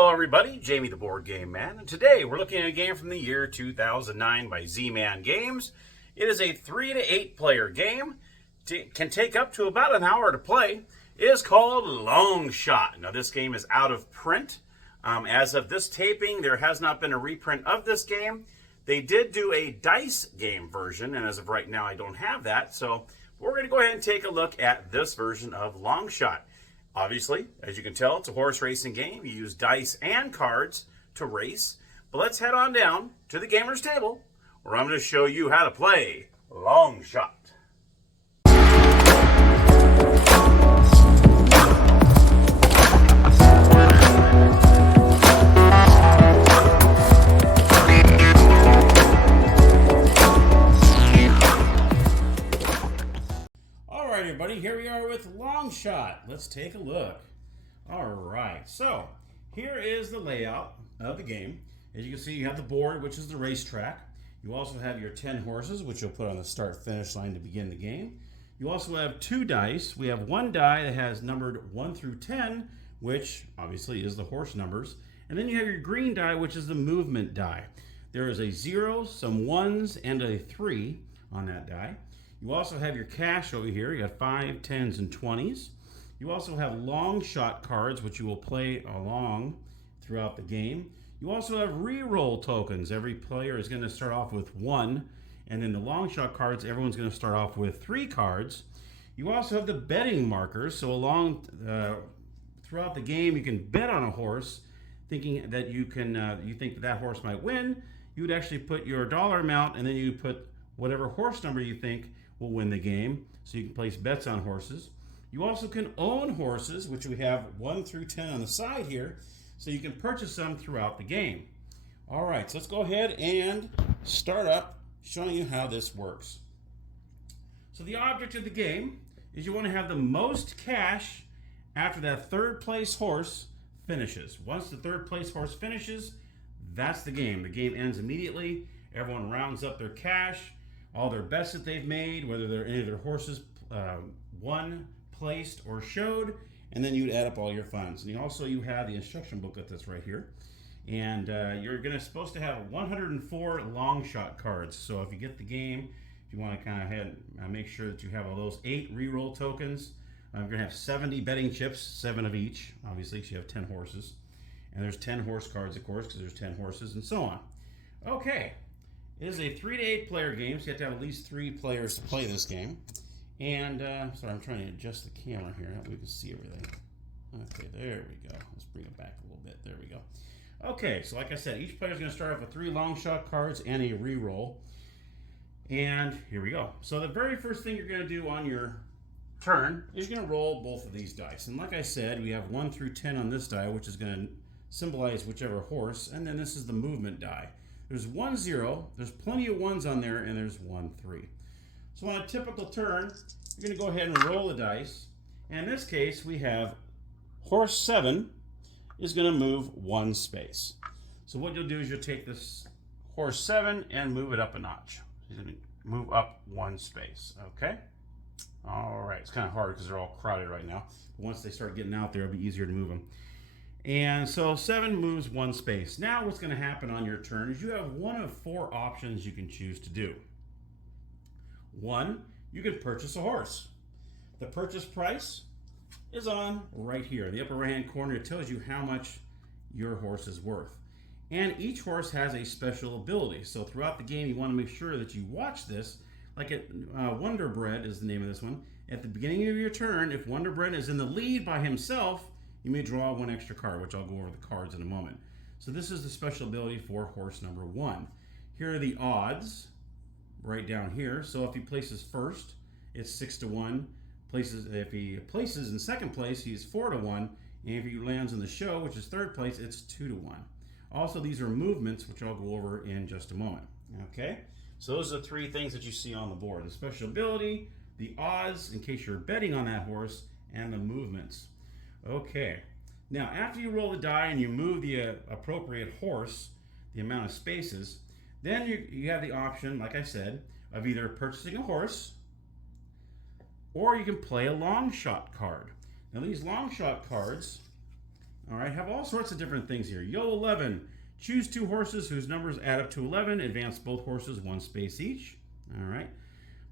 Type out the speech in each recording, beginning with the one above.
Hello everybody, Jamie the Board Game Man, and today we're looking at a game from the year 2009 by Z-Man Games. It is a 3 to 8 player game. Can take up to about an hour to play. It is called Long Shot. Now this game is out of print. As of this taping, there has not been a reprint of this game. They did do a dice game version, and as of right now I don't have that, so we're going to go ahead and take a look at this version of Long Shot. Obviously, as you can tell, it's a horse racing game. You use dice and cards to race. But let's head on down to the gamer's table, where I'm going to show you how to play Long Shot. Everybody, here we are with Long Shot. Let's take a look. All right, so here is the layout of the game. As you can see, you have the board, which is the racetrack. You also have your 10 horses, which you'll put on the start-finish line to begin the game. You also have 2 dice. We have 1 die that has numbered 1 through 10, which obviously is the horse numbers. And then you have your green die, which is the movement die. There is a 0, some 1s, and a 3 on that die. You also have your cash over here. You got 5, 10s, and 20s. You also have long shot cards, which you will play along throughout the game. You also have re-roll tokens. Every player is going to start off with 1. And then the long shot cards, everyone's going to start off with 3 cards. You also have the betting markers. So throughout the game, you can bet on a horse, thinking that you think that horse might win. You would actually put your dollar amount, and then you put whatever horse number you think will win the game, so you can place bets on horses. You also can own horses, which we have 1 through 10 on the side here, so you can purchase them throughout the game. All right, so let's go ahead and start up showing you how this works. So the object of the game is you want to have the most cash after that third place horse finishes. Once the third place horse finishes, that's the game. The game ends immediately. Everyone rounds up their cash, all their bets that they've made, whether any of their horses won, placed, or showed, and then you'd add up all your funds. And you have the instruction booklet that's right here. And you're supposed to have 104 long shot cards. So if you get the game, if you want to kind of make sure that you have all those 8 re-roll tokens, you're going to have 70 betting chips, 7 of each, obviously, because you have 10 horses. And there's 10 horse cards, of course, because there's 10 horses, and so on. Okay. It is a 3 to 8 player game, so you have to have at least 3 players to play this game. And, sorry, I'm trying to adjust the camera here so we can see everything. Okay, there we go. Let's bring it back a little bit. There we go. Okay, so like I said, each player is going to start off with 3 long shot cards and a re-roll. And here we go. So the very first thing you're going to do on your turn is you're going to roll both of these dice. And like I said, we have 1 through 10 on this die, which is going to symbolize whichever horse. And then this is the movement die. There's 1 0, there's plenty of 1s on there, and there's 1 3. So on a typical turn, you're going to go ahead and roll the dice. And in this case, we have horse 7 is going to move 1 space. So what you'll do is you'll take this horse 7 and move it up a notch. He's going to move up 1 space, okay? All right, it's kind of hard because they're all crowded right now. But once they start getting out there, it'll be easier to move them. And so 7 moves 1 space. Now what's going to happen on your turn is you have 1 of 4 options you can choose to do. 1, you can purchase a horse. The purchase price is on right here. In the upper right hand corner, it tells you how much your horse is worth. And each horse has a special ability. So throughout the game, you want to make sure that you watch this. Like Wonder Bread is the name of this one. At the beginning of your turn, if Wonder Bread is in the lead by himself, you may draw 1 extra card, which I'll go over the cards in a moment. So this is the special ability for horse number 1. Here are the odds, right down here. So if he places first, it's 6 to 1. If he places in second place, he's 4 to 1. And if he lands in the show, which is third place, it's 2 to 1. Also, these are movements, which I'll go over in just a moment. Okay? So those are the 3 things that you see on the board. The special ability, the odds, in case you're betting on that horse, and the movements. Okay, now after you roll the die and you move the appropriate horse, the amount of spaces, then you have the option, like I said, of either purchasing a horse, or you can play a long shot card. Now these long shot cards, All right, have all sorts of different things here. Yo 11, choose 2 horses whose numbers add up to 11. Advance both horses 1 space each. All right.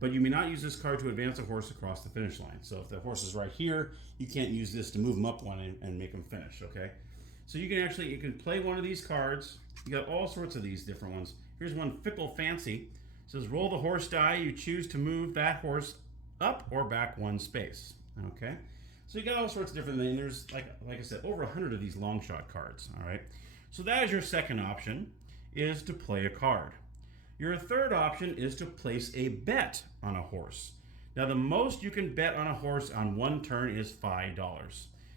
But you may not use this card to advance a horse across the finish line. So if the horse is right here, you can't use this to move them up one and make them finish, okay? So you can play one of these cards. You got all sorts of these different ones. Here's one, Fickle Fancy. It says roll the horse die. You choose to move that horse up or back 1 space, okay? So you got all sorts of different things. There's, like I said, over 100 of these long shot cards, all right? So that is your second option, is to play a card. Your third option is to place a bet on a horse. Now, the most you can bet on a horse on 1 turn is $5.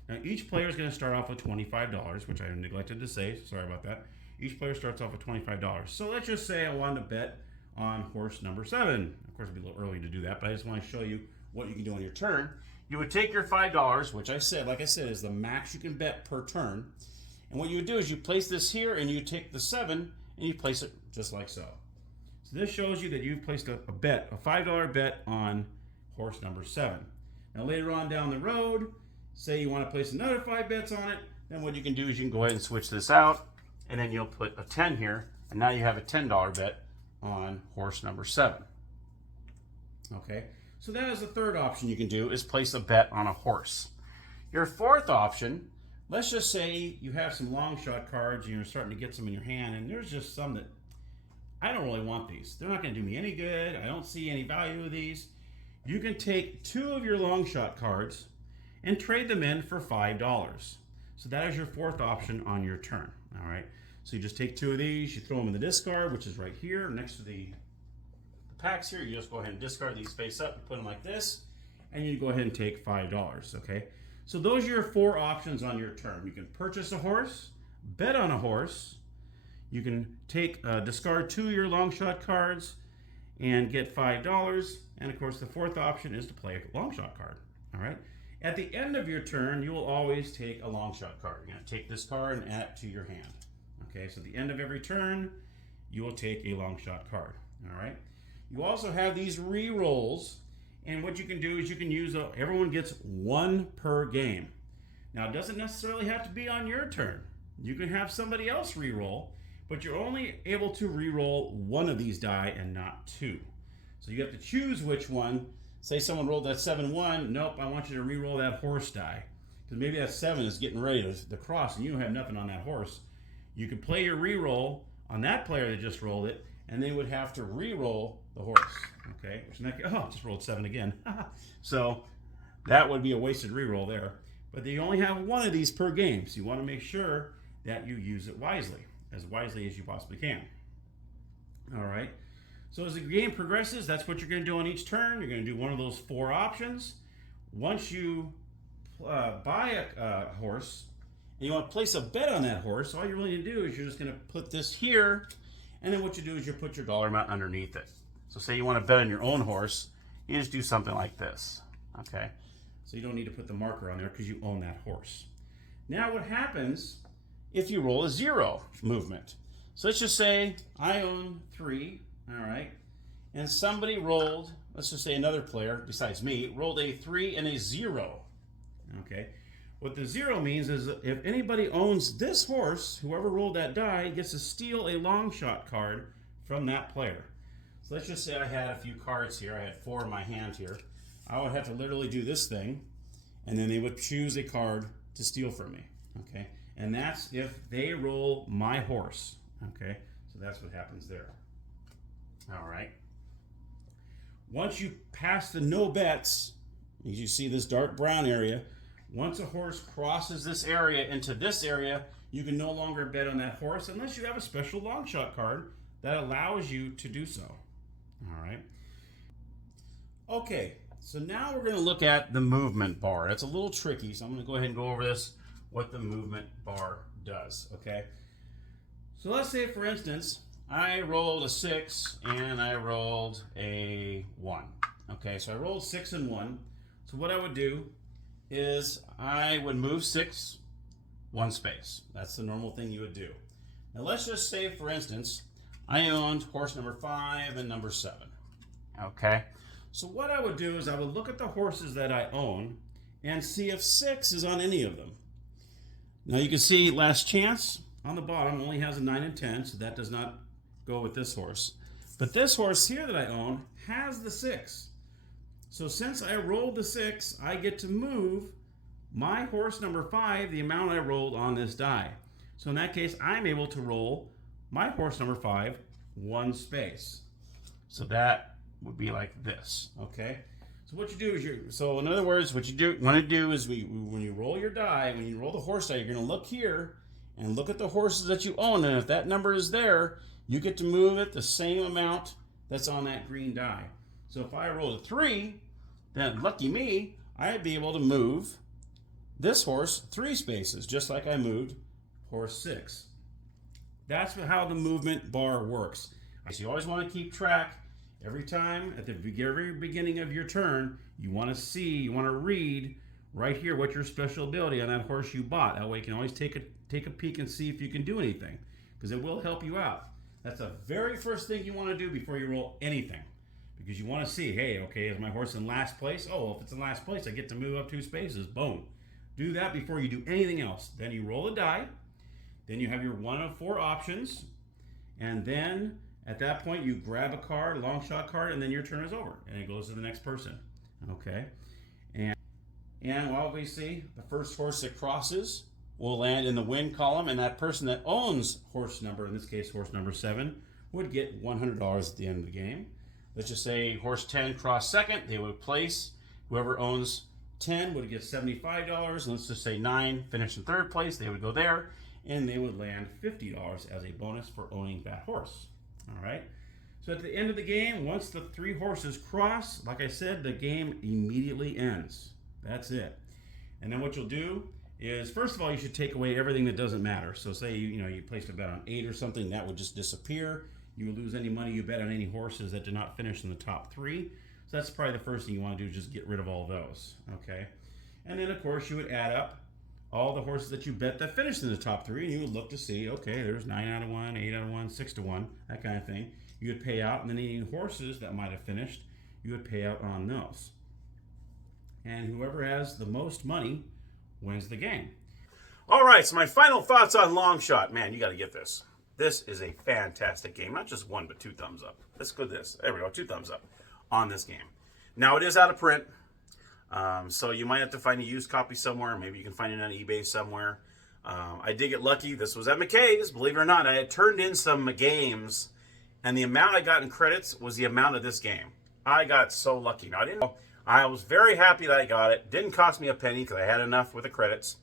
Now, each player is going to start off with $25, which I neglected to say. Sorry about that. Each player starts off with $25. So let's just say I wanted to bet on horse number 7. Of course, it'd be a little early to do that, but I just want to show you what you can do on your turn. You would take your $5, which like I said, is the max you can bet per turn. And what you would do is you place this here, and you take the 7, and you place it just like so. So this shows you that you've placed a bet, a $5 bet on horse number 7. Now later on down the road, say you want to place another 5 bets on it, then what you can do is you can go ahead and switch this out, and then you'll put a 10 here, and now you have a $10 bet on horse number 7. Okay, so that is the third option you can do, is place a bet on a horse. Your fourth option, let's just say you have some long shot cards and you're starting to get some in your hand, and there's just some that I don't really want these. They're not going to do me any good. I don't see any value of these. You can take 2 of your long shot cards and trade them in for $5. So that is your fourth option on your turn. All right. So you just take 2 of these, you throw them in the discard, which is right here next to the packs here. You just go ahead and discard these face up, put them like this, and you go ahead and take $5. Okay. So those are your 4 options on your turn. You can purchase a horse, bet on a horse. You can discard 2 of your long shot cards and get $5. And of course, the fourth option is to play a long shot card. All right. At the end of your turn, you will always take a long shot card. You're going to take this card and add it to your hand. Okay. So at the end of every turn, you will take a long shot card. All right. You also have these re-rolls. And what you can do is you can use, everyone gets 1 per game. Now, it doesn't necessarily have to be on your turn. You can have somebody else re-roll, but you're only able to re-roll 1 of these die and not 2. So you have to choose which one. Say someone rolled that 7-1. Nope, I want you to re-roll that horse die. Because maybe that 7 is getting ready to cross and you don't have nothing on that horse. You could play your re-roll on that player that just rolled it, and they would have to re-roll the horse. Okay, just rolled 7 again. So that would be a wasted re-roll there. But you only have 1 of these per game, so you want to make sure that you use it wisely as you possibly can. All right. So as the game progresses, that's what you're going to do on each turn. You're going to do one of those 4 options. Once you buy a horse and you want to place a bet on that horse, all you're really going to do is you're just going to put this here, and then what you do is you put your dollar amount underneath it. So say you want to bet on your own horse, you just do something like this. Okay. So you don't need to put the marker on there because you own that horse. Now what happens if you roll a 0 movement? So let's just say I own 3, all right, and somebody rolled, let's just say another player besides me, rolled a 3 and a 0, okay? What the 0 means is if anybody owns this horse, whoever rolled that die gets to steal a long shot card from that player. So let's just say I had a few cards here. I had 4 in my hand here. I would have to literally do this thing, and then they would choose a card to steal from me, okay? And that's if they roll my horse, okay? So that's what happens there. All right. Once you pass the no bets, as you see this dark brown area, once a horse crosses this area into this area, you can no longer bet on that horse unless you have a special long shot card that allows you to do so. All right. Okay, so now we're going to look at the movement bar. That's a little tricky, so I'm going to go ahead and go over this, what the movement bar does, okay? So let's say, for instance, I rolled a 6 and I rolled a 1. Okay, so I rolled 6 and 1. So what I would do is I would move 6 1 space. That's the normal thing you would do. Now let's just say, for instance, I owned horse number 5 and number 7. Okay, so what I would do is I would look at the horses that I own and see if 6 is on any of them. Now you can see Last Chance on the bottom only has a 9 and 10, so that does not go with this horse. But this horse here that I own has the 6. So since I rolled the 6, I get to move my horse number 5 the amount I rolled on this die. So in that case, I'm able to roll my horse number 5 one space. So that would be like this, okay? So what you do is so in other words, what you want to do is when you roll your die, when you roll the horse die, you're going to look here and look at the horses that you own, and if that number is there, you get to move it the same amount that's on that green die. So if I roll a 3, then lucky me, I'd be able to move this horse 3 spaces, just like I moved horse 6. That's how the movement bar works. So you always want to keep track. Every time at the very beginning of your turn, you want to read right here what your special ability on that horse you bought. That way you can always take a peek and see if you can do anything, because it will help you out. That's the very first thing you want to do before you roll anything, because you want to see, hey, okay, is my horse in last place? Oh, well, if it's in last place, I get to move up 2 spaces. Boom. Do that before you do anything else. Then you roll a die. Then you have your 1 of 4 options, and then at that point, you grab a card, a long shot card, and then your turn is over, and it goes to the next person. Okay, and obviously, the first horse that crosses will land in the win column, and that person that owns horse number, in this case, horse number 7, would get $100 at the end of the game. Let's just say horse 10 crossed second, they would place. Whoever owns 10 would get $75, and let's just say 9 finished in third place, they would go there, and they would land $50 as a bonus for owning that horse. All right, so at the end of the game, once the 3 horses cross, like I said, the game immediately ends. That's it. And then what you'll do is, first of all, you should take away everything that doesn't matter. So say you placed a bet on 8 or something, that would just disappear. You would lose any money you bet on any horses that did not finish in the top 3. So that's probably the first thing you want to do, is just get rid of all of those. Okay, and then of course you would add up all the horses that you bet that finished in the top 3, and you would look to see, okay, there's 9 out of 1, 8 out of 1, 6 to 1, that kind of thing. You would pay out, and then any horses that might have finished, you would pay out on those. And whoever has the most money wins the game. All right, so my final thoughts on Long Shot. Man, you got to get this. This is a fantastic game. Not just 1, but 2 thumbs up. Let's go this. There we go, 2 thumbs up on this game. Now, it is out of print. So you might have to find a used copy somewhere. Maybe you can find it on eBay somewhere. I did get lucky. This was at McKay's, believe it or not. I had turned in some games, and the amount I got in credits was the amount of this game. I got so lucky. Now, I was very happy that I got it. Didn't cost me a penny because I had enough with the credits.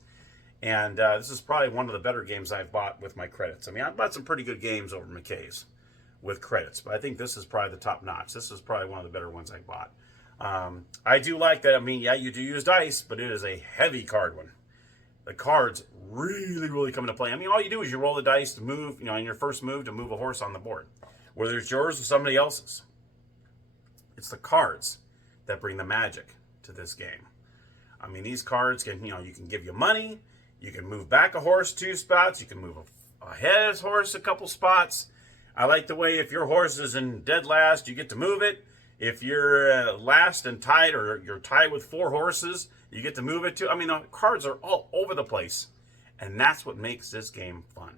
And this is probably one of the better games I've bought with my credits. I mean, I bought some pretty good games over McKay's with credits, but I think this is probably the top notch. This is probably one of the better ones I bought. I do like that. I mean, yeah, you do use dice, but it is a heavy card one. The cards really come into play. I mean, all you do is you roll the dice to move, in your first move to move a horse on the board, whether it's yours or somebody else's. It's the cards that bring the magic to this game. I mean, these cards can, you can give you money, you can move back a horse 2 spots, you can move ahead of horse a couple spots. I like the way if your horse is in dead last, you get to move it. If you're last and tied, or you're tied with 4 horses, you get to move it too. I mean, the cards are all over the place, and that's what makes this game fun.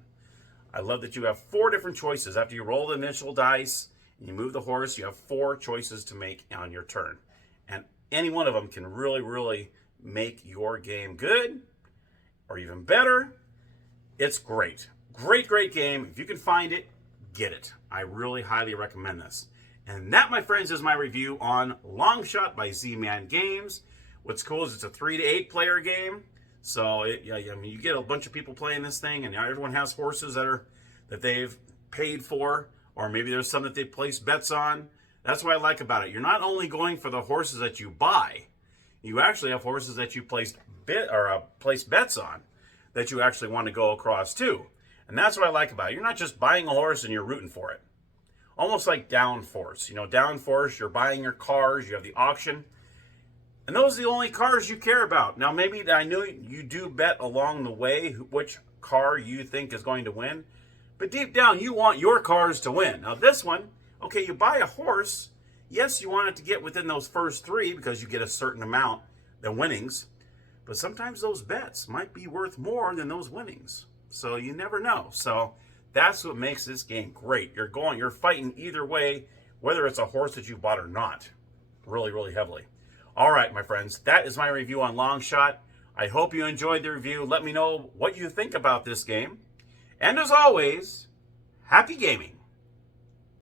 I love that you have 4 different choices. After you roll the initial dice and you move the horse, you have 4 choices to make on your turn. And any one of them can really make your game good or even better. It's great. Great game. If you can find it, get it. I really highly recommend this. And that, my friends, is my review on Long Shot by Z-Man Games. What's cool is it's a 3 to 8 player game. So you get a bunch of people playing this thing, and everyone has horses that they've paid for, or maybe there's some that they place bets on. That's what I like about it. You're not only going for the horses that you buy, you actually have horses that you place bets on that you actually want to go across too. And that's what I like about it. You're not just buying a horse and you're rooting for it. Almost like Downforce. Downforce, you're buying your cars, you have the auction, and those are the only cars you care about. Now, maybe I know you do bet along the way which car you think is going to win, but deep down, you want your cars to win. Now, this one, okay, you buy a horse. Yes, you want it to get within those first 3 because you get a certain amount, the winnings, But sometimes those bets might be worth more than those winnings. So you never know. So that's what makes this game great. You're fighting either way, whether it's a horse that you bought or not, really, really heavily. All right, my friends, that is my review on Long Shot. I hope you enjoyed the review. Let me know what you think about this game. And as always, happy gaming.